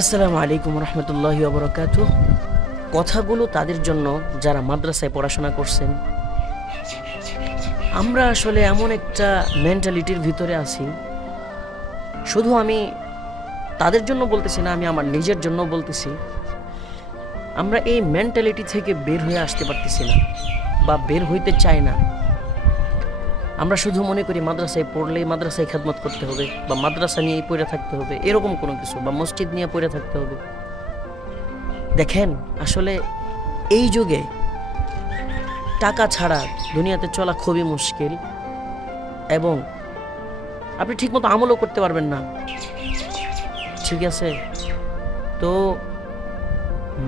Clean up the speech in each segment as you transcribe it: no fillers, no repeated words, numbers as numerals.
আসসালামু আলাইকুম রহমতুল্লাহি ওয়া বারাকাতুহু। কথাগুলো তাদের জন্য যারা মাদ্রাসায় পড়াশোনা করছেন। আমরা আসলে এমন একটা মেন্টালিটির ভিতরে আছি, শুধু আমি তাদের জন্য বলতেছি না, আমি আমার নিজের জন্য বলতেছি। আমরা এই মেন্টালিটি থেকে বের হয়ে আসতে পারতেছি না বা বের হইতে চাই না। আমরা শুধু মনে করি মাদ্রাসায় পড়লে মাদ্রাসায় খেদমত করতে হবে, বা মাদ্রাসা নিয়েই পড়ে থাকতে হবে, এরকম কোনো কিছু, বা মসজিদ নিয়ে পড়ে থাকতে হবে। দেখেন, আসলে এই যুগে টাকা ছাড়া দুনিয়াতে চলা খুবই মুশকিল, এবং আপনি ঠিকমতো আমলও করতে পারবেন না। ঠিক আছে, তো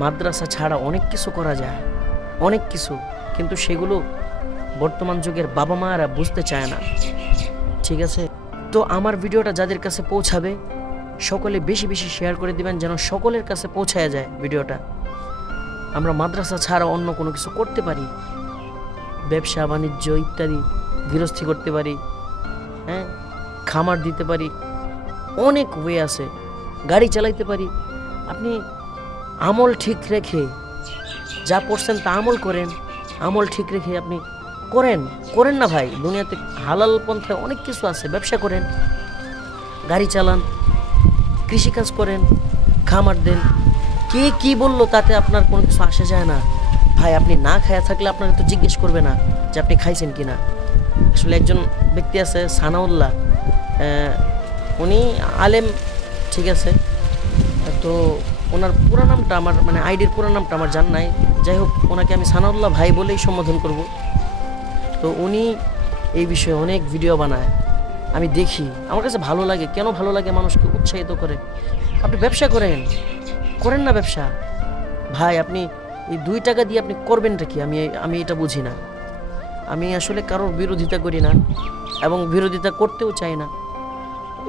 মাদ্রাসা ছাড়া অনেক কিছু করা যায়, অনেক কিছু, কিন্তু সেগুলো বর্তমান যুগের বাবা মারা বুঝতে চায় না। ঠিক আছে, তো আমার ভিডিওটা যাদের কাছে পৌঁছাবে সকলে বেশি বেশি শেয়ার করে দিবেন, যেন সকলের কাছে পৌঁছায় যায় ভিডিওটা। আমরা মাদ্রাসা ছাড়া অন্য কোনো কিছু করতে পারি, ব্যবসা বাণিজ্য ইত্যাদি, গৃহস্থী করতে পারি, হ্যাঁ, খামার দিতে পারি, অনেক ওয়ে আছে, গাড়ি চালাইতে পারি। আপনি আমল ঠিক রেখে যা পড়ছেন তা আমল করেন, আমল ঠিক রেখে আপনি করেন না ভাই। দুনিয়াতে হালাল পন্থায় অনেক কিছু আছে, ব্যবসা করেন, গাড়ি চালান, কৃষিকাজ করেন, খামার দেন। কে কি বললো তাতে আপনার কোনো কিছু আসে যায় না ভাই। আপনি না খায়া থাকলে আপনাকে তো জিজ্ঞেস করবে না যে আপনি খাইছেন কি না। আসলে একজন ব্যক্তি আছে সানাউল্লাহ, উনি আলেম, ঠিক আছে, তো ওনার পুরো নামটা আমার, মানে আইডির পুরো নামটা আমার জান নাই। যাই হোক, ওনাকে আমি সানাউল্লাহ ভাই বলেই সম্বোধন করব। তো উনি এই বিষয়ে অনেক ভিডিও বানায়, আমি দেখি, আমার কাছে ভালো লাগে। কেন ভালো লাগে? মানুষকে উৎসাহিত করে। আপনি ব্যবসা করেন না ব্যবসা ভাই। আপনি এই 2 টাকা দিয়ে আপনি করবেনটা কি? আমি এটা বুঝি না। আমি আসলে কারোর বিরোধিতা করি না, এবং বিরোধিতা করতেও চাই না।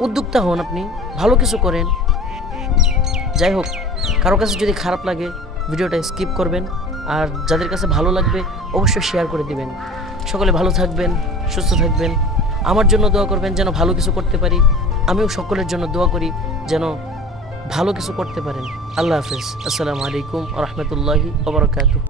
উদ্যোক্তা হন, আপনি ভালো কিছু করেন। যাই হোক, কারো কাছে যদি খারাপ লাগে ভিডিওটা স্কিপ করবেন, আর যাদের কাছে ভালো লাগবে অবশ্যই শেয়ার করে দিবেন। সকলে ভালো থাকবেন, সুস্থ থাকবেন, আমার জন্য দোয়া করবেন যেন ভালো কিছু করতে পারি। আমিও সকলের জন্য দোয়া করি যেন ভালো কিছু করতে পারেন। আল্লাহ হাফেজ। আসসালামু আলাইকুম ওয়া রাহমাতুল্লাহি ওয়া বারাকাতুহু।